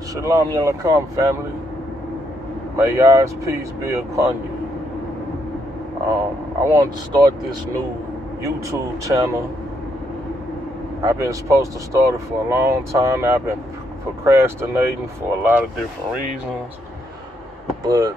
Shalom Yalakum, family. May God's peace be upon you. I wanted to start this new YouTube channel. I've been supposed to start it for a long time now. I've been procrastinating for a lot of different reasons, but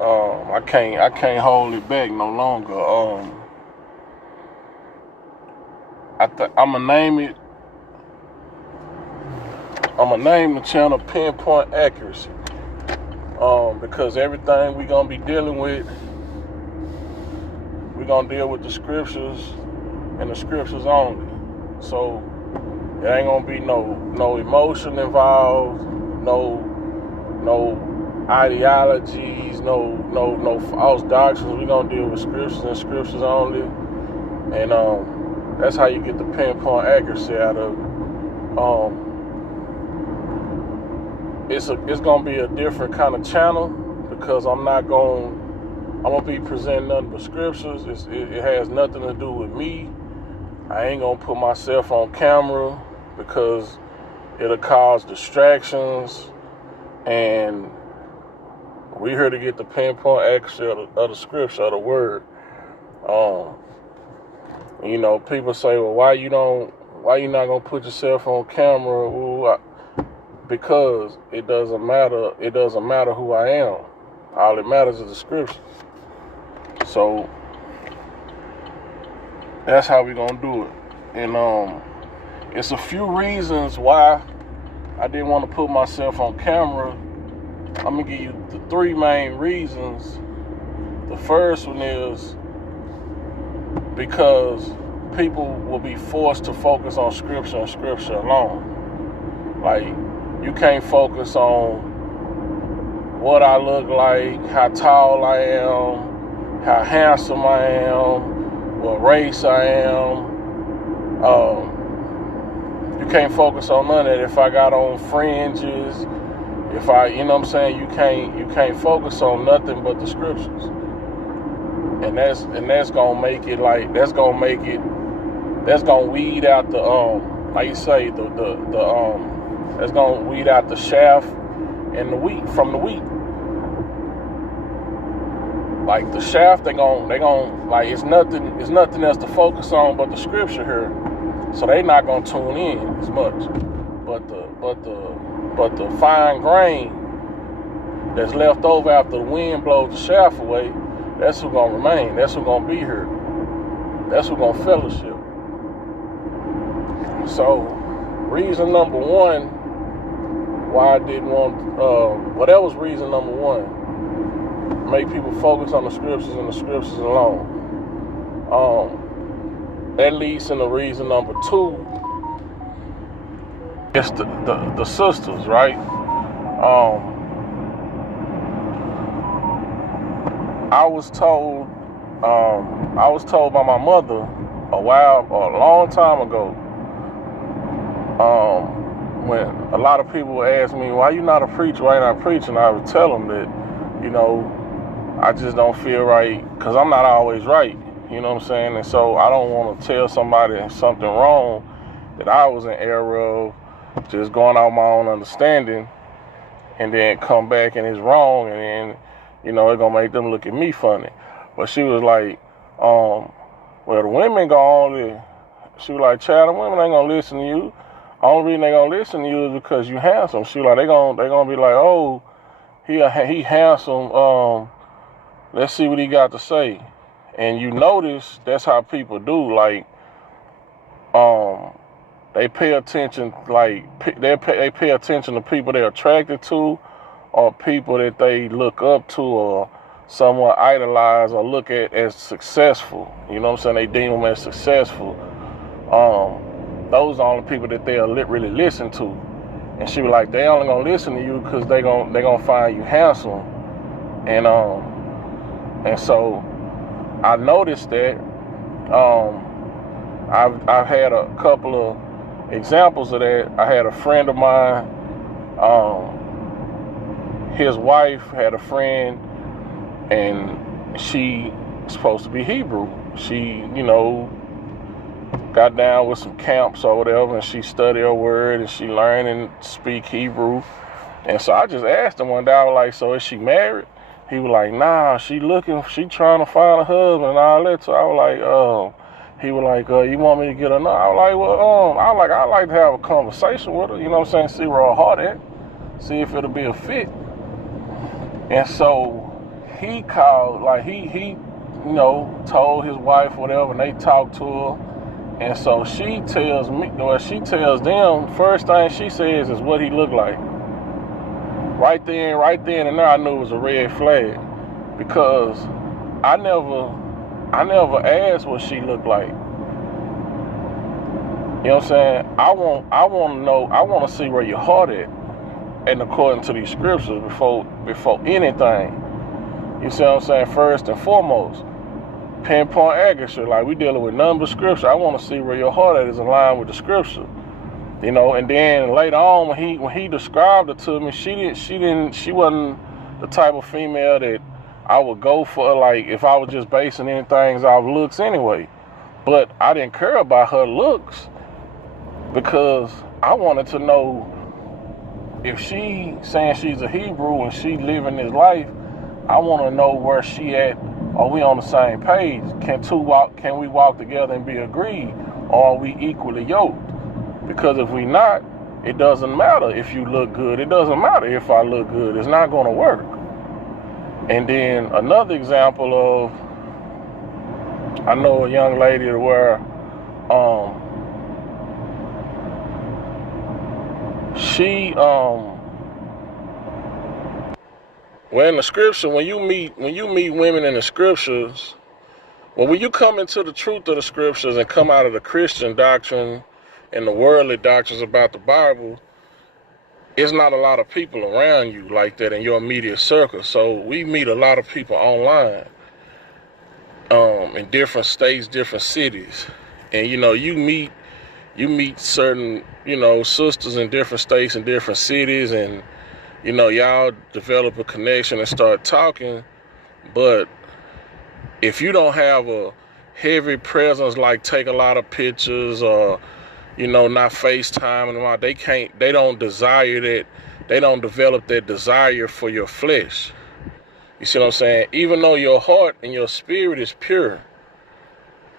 I can't hold it back no longer. I'm gonna name the channel Pinpoint Accuracy. Because everything we gonna be dealing with, we're gonna deal with the scriptures and the scriptures only. So there ain't gonna be no emotion involved, no ideologies, no false doctrines. We're gonna deal with scriptures and scriptures only. And that's how you get the pinpoint accuracy out of it. It's gonna be a different kind of channel because I'm gonna be presenting nothing but scriptures. It has nothing to do with me. I ain't gonna put myself on camera because it'll cause distractions, and we're here to get the pinpoint accuracy of the scripture, of the word. People say, well, why you not gonna put yourself on camera? Ooh, because it doesn't matter. It doesn't matter who I am. All that matters is the scripture. So that's how we gonna do it. And it's a few reasons why I didn't want to put myself on camera. I'm gonna give you the three main reasons. The first one is because people will be forced to focus on scripture and scripture alone. Like, you can't focus on what I look like, how tall I am, how handsome I am, what race I am. You can't focus on none of that. If I got on fringes, if I, you know what I'm saying, you can't focus on nothing but the scriptures. And that's gonna make it that's gonna weed out the like you say, that's gonna weed out the chaff and the wheat from the wheat. Like the shaft, they gon' like it's nothing else to focus on but the scripture here. So they not gonna tune in as much. But the fine grain that's left over after the wind blows the shaft away, that's who gonna remain. That's who gonna be here. That's who gonna fellowship. So reason number one why I didn't want that was reason number one. Make people focus on the scriptures and the scriptures alone. That leads into reason number two. It's the sisters, right? I was told by my mother a long time ago. When a lot of people would ask me, why you not a preacher, why you not preaching? I would tell them that, I just don't feel right because I'm not always right. You know what I'm saying? And so I don't want to tell somebody something wrong that I was in error of, just going out my own understanding, and then come back and it's wrong, and then, it's going to make them look at me funny. But she was like, well, the women go on. She was like, child, the women ain't going to listen to you. The only reason they going to listen to you is because you handsome. She was like, they gonna be like, oh, he handsome. Let's see what he got to say. And you notice that's how people do. Like, they pay attention. Like, they pay attention to people they're attracted to, or people that they look up to, or somewhat idolize or look at as successful. You know what I'm saying? They deem them as successful. Those are the only people that they'll really listen to. And she was like, they only gonna listen to you because they gonna find you handsome. And so I noticed that. I've had a couple of examples of that. I had a friend of mine, his wife had a friend, and she was supposed to be Hebrew. She, got down with some camps or whatever, and she studied her word, and she learned and speak Hebrew. And so I just asked him one day, I was like, so is she married? He was like, nah, she trying to find a husband and all that. So I was like, he was like, you want me to get her? No. I was like, well, I'd like to have a conversation with her, you know what I'm saying? See where her heart at, see if it'll be a fit. And so he called, like he told his wife whatever, and they talked to her. And so she tells them, first thing she says is what he looked like. Right then and there, I knew it was a red flag, because I never asked what she looked like. You know what I'm saying? I want to know. I want to see where your heart at, and according to these scriptures, before anything. You see what I'm saying? First and foremost, pinpoint accuracy. Like, we dealing with nothing but scripture. I want to see where your heart at is in line with the scripture. You know, and then later on when he described it to me, she wasn't the type of female that I would go for, like, if I was just basing anything off looks anyway. But I didn't care about her looks, because I wanted to know if she saying she's a Hebrew and she living this life, I want to know where she at. Are we on the same page? Can we walk together and be agreed? Or are we equally yoked? Because if we not, it doesn't matter if you look good. It doesn't matter if I look good. It's not going to work. And then another example of, I know a young lady where she well, in the scripture, when you meet women in the scriptures, well, when you come into the truth of the scriptures and come out of the Christian doctrine and the worldly doctrines about the Bible, it's not a lot of people around you like that in your immediate circle. So we meet a lot of people online, in different states, different cities. And you meet certain, sisters in different states and different cities, and y'all develop a connection and start talking. But if you don't have a heavy presence, like take a lot of pictures, or not FaceTime and all, they don't desire that. They don't develop that desire for your flesh. You see what I'm saying? Even though your heart and your spirit is pure,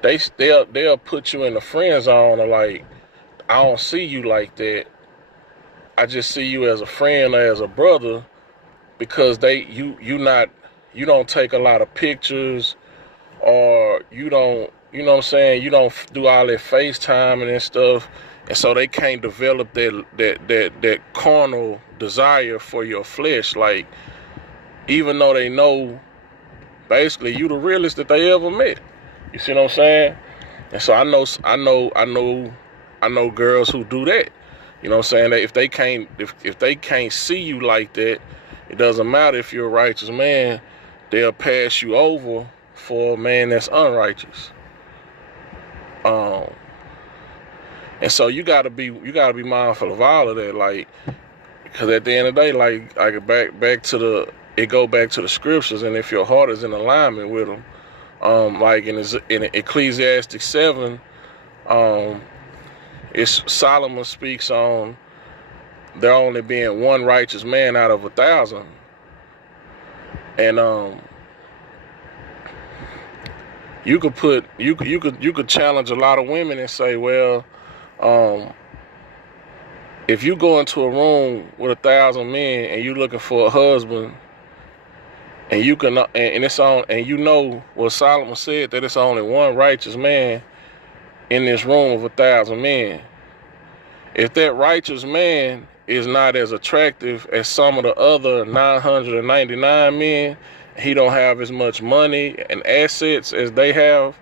they'll put you in the friend zone, or like, I don't see you like that. I just see you as a friend or as a brother, because you don't take a lot of pictures, or you don't, you know what I'm saying, you don't do all that FaceTime and stuff. And so they can't develop that carnal desire for your flesh. Like, even though they know basically you the realest that they ever met. You see what I'm saying? And so I know girls who do that. You know what I'm saying? That if they can't see you like that, it doesn't matter if you're a righteous man, they'll pass you over for a man that's unrighteous. And so you gotta be mindful of all of that, like, because at the end of the day, like, I get back to the scriptures, and if your heart is in alignment with them, like in Ecclesiastes 7, Solomon speaks on there only being one righteous man out of 1,000, and you could challenge a lot of women and say, well, if you go into a room with 1,000 men and you looking for a husband, and you can what Solomon said, that it's only one righteous man in this room of 1,000 men. If that righteous man is not as attractive as some of the other 999 men, he don't have as much money and assets as they have,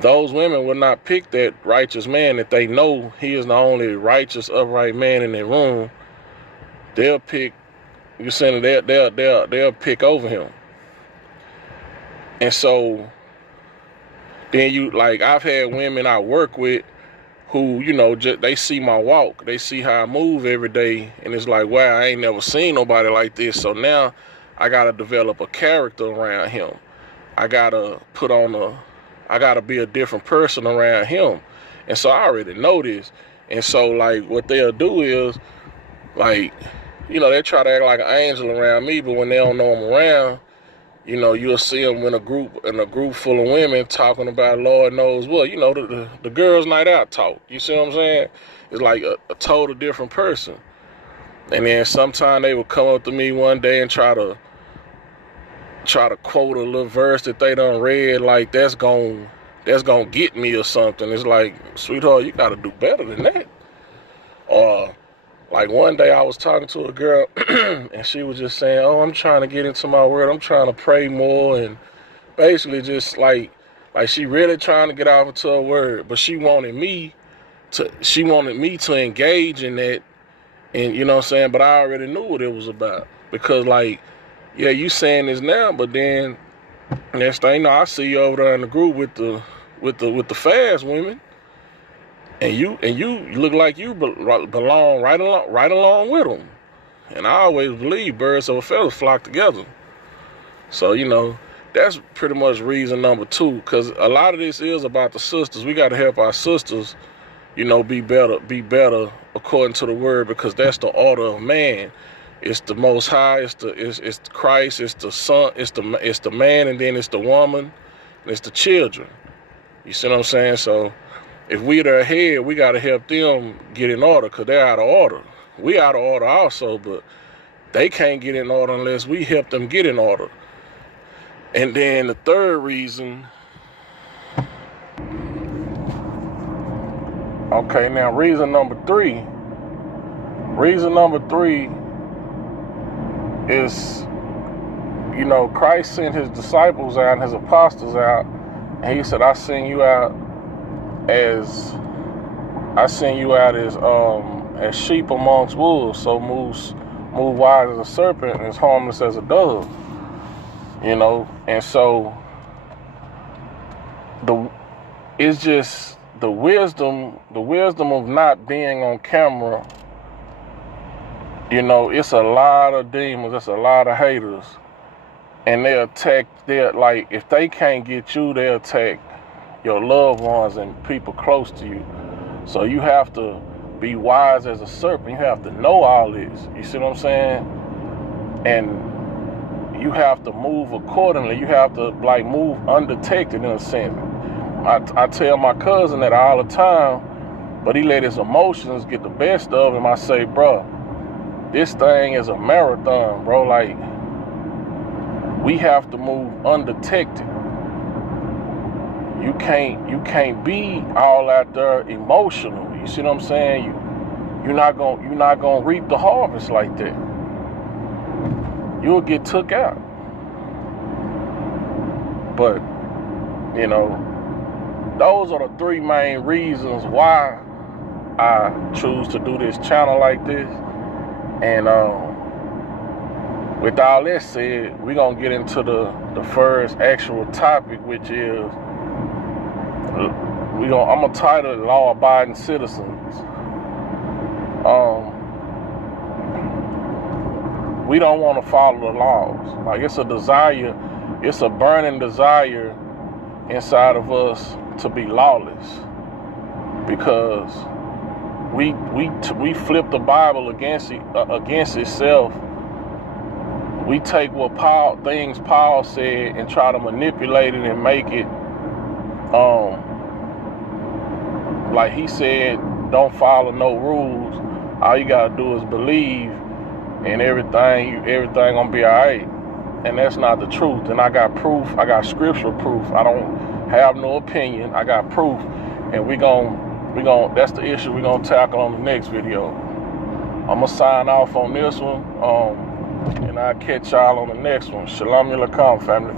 those women will not pick that righteous man if they know he is the only righteous, upright man in their room. They'll pick, they'll pick over him. And so then I've had women I work with who, they see my walk, they see how I move every day, and it's like, wow, I ain't never seen nobody like this. So now I gotta develop a character around him. I gotta be a different person around him. And so I already know this. And so, like, what they'll do is like, they try to act like an angel around me, but when they don't know I'm around, you'll see them in a group full of women talking about Lord knows what. The girls' night out talk. You see what I'm saying? It's like a total different person. And then sometime they would come up to me one day and try to quote a little verse that they done read, like that's gonna get me or something. It's like, sweetheart, you gotta do better than that. Or like one day I was talking to a girl and she was just saying, oh, I'm trying to get into my word, I'm trying to pray more, and basically just like she really trying to get off into her word, but she wanted me to engage in that. And you know what I'm saying, but I already knew what it was about, because like, yeah, you saying this now, but then next thing you know, I see you over there in the group with the fast women, and you look like you belong right along with them. And I always believe birds of a feather flock together. So that's pretty much reason number 2, because a lot of this is about the sisters. We got to help our sisters, be better according to the word, because that's the order of man. It's the Most High, it's Christ, it's the Son, it's the man, and then it's the woman, and it's the children. You see what I'm saying? So if we their head, we got to help them get in order, because they're out of order. We out of order also, but they can't get in order unless we help them get in order. And then the third reason, okay, now reason number three is, Christ sent his disciples out and his apostles out, and he said, I send you out as sheep amongst wolves. So move wise as a serpent and as harmless as a dove. And so it's just the wisdom of not being on camera. It's a lot of demons, it's a lot of haters, and they're like, if they can't get you, they'll attack your loved ones and people close to you. So you have to be wise as a serpent. You have to know all this. You see what I'm saying? And you have to move accordingly. You have to move undetected in a sense. I tell my cousin that all the time, but he let his emotions get the best of him. I say, bro, this thing is a marathon, bro. Like, we have to move undetected. You can't be all out there emotional. You see what I'm saying? You're not gonna reap the harvest like that. You'll get took out. But those are the 3 main reasons why I choose to do this channel like this. And with all that said, we're going to get into the first actual topic, which is, I'm going to title it Law-Abiding Citizens. We don't want to follow the laws. Like, it's a burning desire inside of us to be lawless, because we flip the Bible against itself. We take what Paul said and try to manipulate it and make it like he said, don't follow no rules. All you gotta do is believe, and everything gonna be all right. And that's not the truth. And I got proof. I got scriptural proof. I don't have no opinion. I got proof. And we gon' that's the issue we're gonna tackle on the next video. I'm gonna sign off on this one, and I'll catch y'all on the next one. Shalom Yalakum, family.